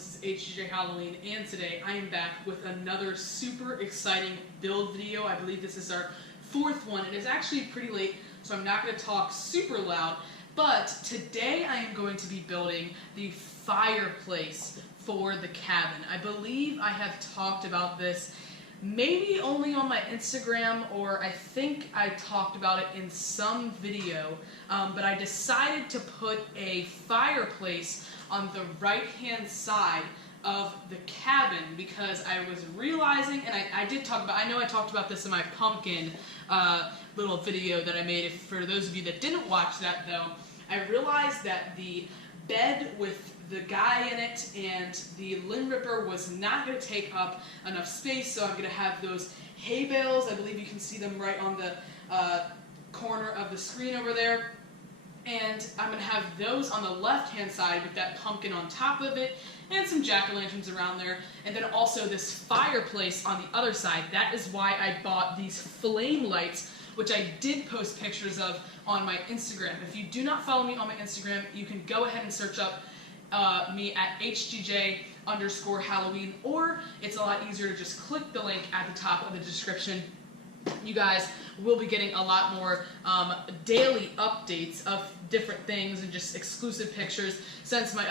This is HGJ Halloween, and today I am back with another super exciting build video. I believe this is our fourth one. It is actually pretty late, so I'm not going to talk super loud, but today I am going to be building the fireplace for the cabin. I believe I have talked about this maybe only on my Instagram, or I think I talked about it in some video, but I decided to put a fireplace on the right-hand side of the cabin because I was realizing, and I know I talked about this in my pumpkin little video that I made. For those of you that didn't watch that though, I realized that the bed with the guy in it and the limb ripper was not going to take up enough space, so I'm going to have those hay bales. I believe you can see them right on the corner of the screen over there. And I'm going to have those on the left-hand side with that pumpkin on top of it and some jack-o'-lanterns around there. And then also this fireplace on the other side. That is why I bought these flame lights, which I did post pictures of on my Instagram. If you do not follow me on my Instagram, you can go ahead and search up me at HGJ_Halloween, or it's a lot easier to just click the link at the top of the description. You guys will be getting a lot more daily updates of different things and just exclusive pictures. Since my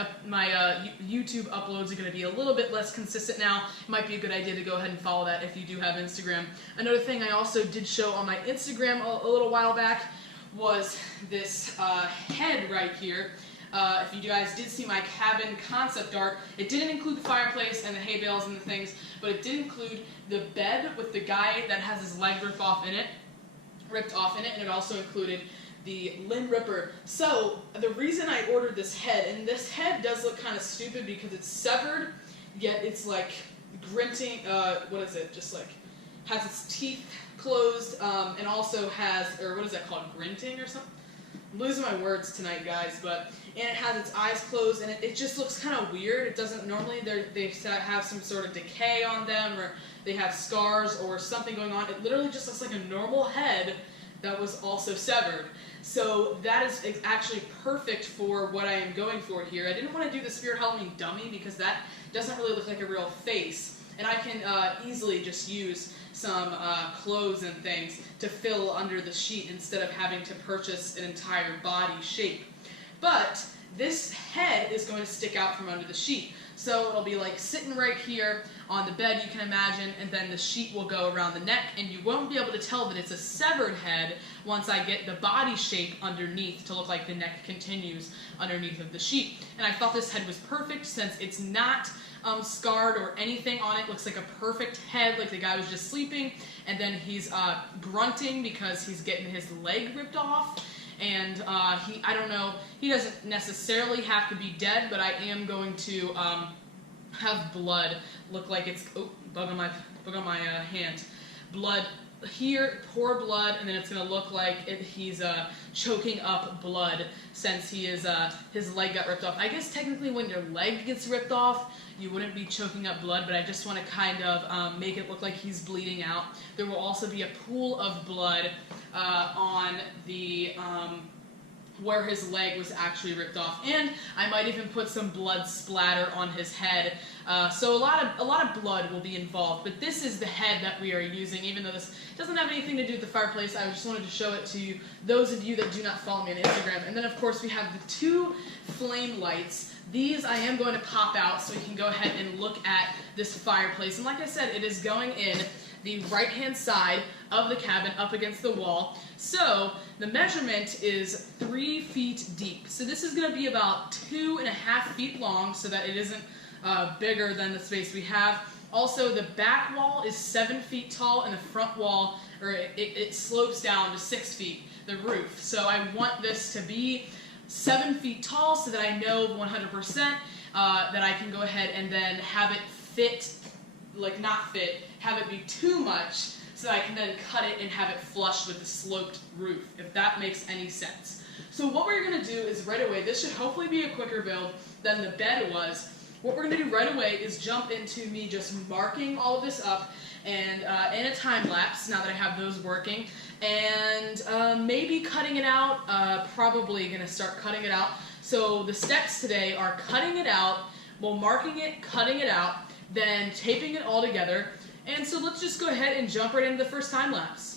YouTube uploads are going to be a little bit less consistent now, it might be a good idea to go ahead and follow that if you do have Instagram. Another thing I also did show on my Instagram a little while back was this head right here. If you guys did see my cabin concept art, it didn't include the fireplace and the hay bales and the things, but it did include the bed with the guy that has his leg ripped off in it, and it also included the limb ripper. So the reason I ordered this head, and this head does look kind of stupid because it's severed, yet it's like grinting, just like has its teeth closed, and also has, or what is that called, grinting or something? I'm losing my words tonight, guys, and it has its eyes closed, and it just looks kind of weird. It doesn't normally, they have some sort of decay on them, or they have scars or something going on. It literally just looks like a normal head that was also severed. So that is actually perfect for what I am going for here. I didn't want to do the Spirit Halloween dummy because that doesn't really look like a real face, and I can easily just use some clothes and things to fill under the sheet instead of having to purchase an entire body shape. But this head is going to stick out from under the sheet. So it'll be like sitting right here on the bed, you can imagine, and then the sheet will go around the neck, and you won't be able to tell that it's a severed head once I get the body shape underneath to look like the neck continues underneath of the sheet. And I thought this head was perfect since it's not scarred or anything on it. Looks like a perfect head, like the guy was just sleeping, and then he's grunting because he's getting his leg ripped off. And I don't know, he doesn't necessarily have to be dead, but I am going to have blood look like it's, oh, bug on my hand. Blood here, pour blood, and then it's going to look like he's choking up blood since he is, his leg got ripped off. I guess technically when your leg gets ripped off, you wouldn't be choking up blood, but I just want to kind of make it look like he's bleeding out. There will also be a pool of blood on the where his leg was actually ripped off, and I might even put some blood splatter on his head. So a lot of blood will be involved. But this is the head that we are using, even though this doesn't have anything to do with the fireplace. I just wanted to show it to you, those of you that do not follow me on Instagram. And then of course we have the two flame lights. These I am going to pop out so you can go ahead and look at this fireplace. And like I said, it is going in the right-hand side of the cabin up against the wall. So the measurement is 3 feet deep. So this is going to be about 2.5 feet long so that it isn't bigger than the space we have. Also, the back wall is 7 feet tall, and the front wall, or it slopes down to 6 feet, the roof. So I want this to be 7 feet tall so that I know 100% that I can go ahead and then have it fit, like not fit, have it be too much so that I can then cut it and have it flush with the sloped roof, if that makes any sense. So what we're going to do is right away, this should hopefully be a quicker build than the bed was. What we're going to do right away is jump into me just marking all of this up and in a time lapse, now that I have those working, and maybe cutting it out, probably going to start cutting it out. So the steps today are cutting it out, well, marking it, cutting it out, then taping it all together. And so let's just go ahead and jump right into the first time lapse.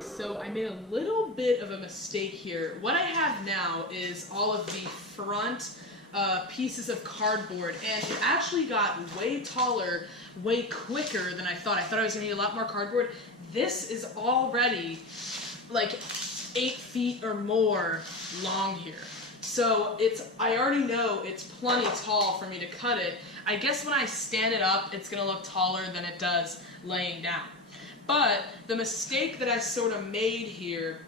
So I made a little bit of a mistake here. What I have now is all of the front pieces of cardboard, and it actually got way taller, way quicker than I thought. I thought I was gonna need a lot more cardboard. This is already like 8 feet or more long here. So I already know it's plenty tall for me to cut it. I guess when I stand it up, it's gonna look taller than it does laying down. But the mistake that I sort of made here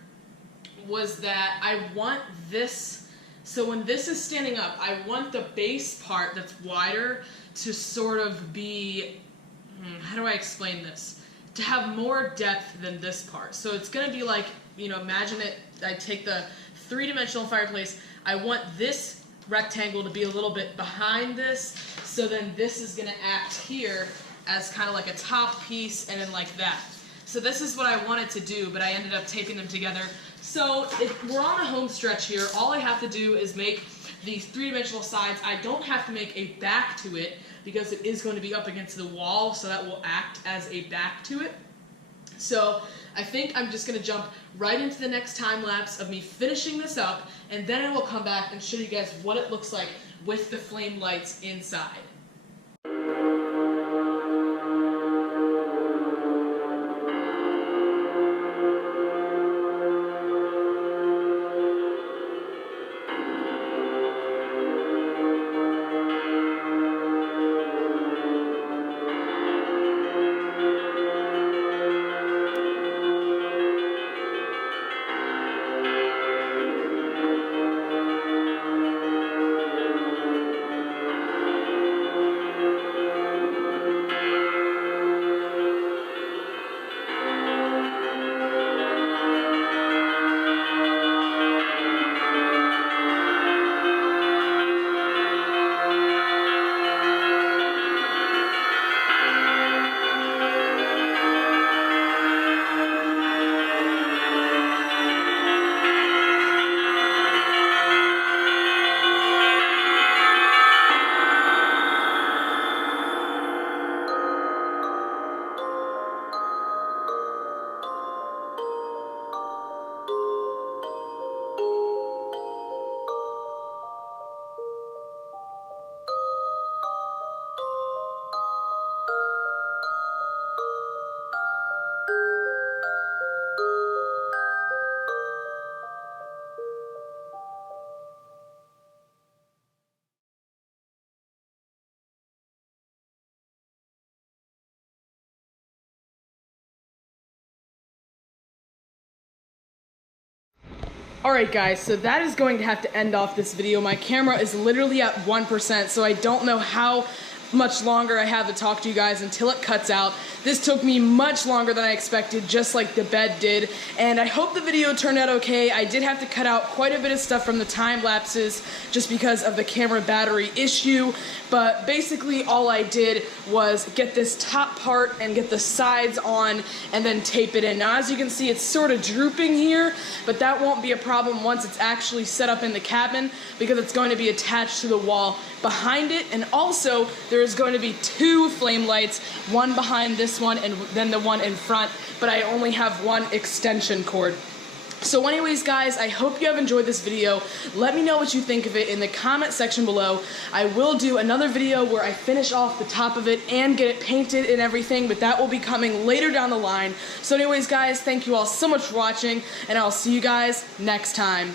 was that I want this, so when this is standing up, I want the base part that's wider to sort of be, how do I explain this? To have more depth than this part. So it's going to be like, imagine it, I take the 3-dimensional fireplace, I want this rectangle to be a little bit behind this, so then this is going to act here as kind of like a top piece, and then like that. So this is what I wanted to do, but I ended up taping them together. So we're on a home stretch here. All I have to do is make these 3-dimensional sides. I don't have to make a back to it because it is going to be up against the wall, so that will act as a back to it. So I think I'm just going to jump right into the next time lapse of me finishing this up, and then I will come back and show you guys what it looks like with the flame lights inside. Alright guys, so that is going to have to end off this video. My camera is literally at 1%, so I don't know how much longer I have to talk to you guys until it cuts out. This took me much longer than I expected, just like the bed did, and I hope the video turned out okay. I did have to cut out quite a bit of stuff from the time lapses just because of the camera battery issue, but basically all I did was get this top part and get the sides on and then tape it in. Now as you can see, it's sort of drooping here, but that won't be a problem once it's actually set up in the cabin because it's going to be attached to the wall behind it, and also there is going to be 2 flame lights, one behind this one and then the one in front, but I only have one extension cord. So anyways guys, I hope you have enjoyed this video. Let me know what you think of it in the comment section below. I will do another video where I finish off the top of it and get it painted and everything, but that will be coming later down the line. So anyways guys, thank you all so much for watching, and I'll see you guys next time.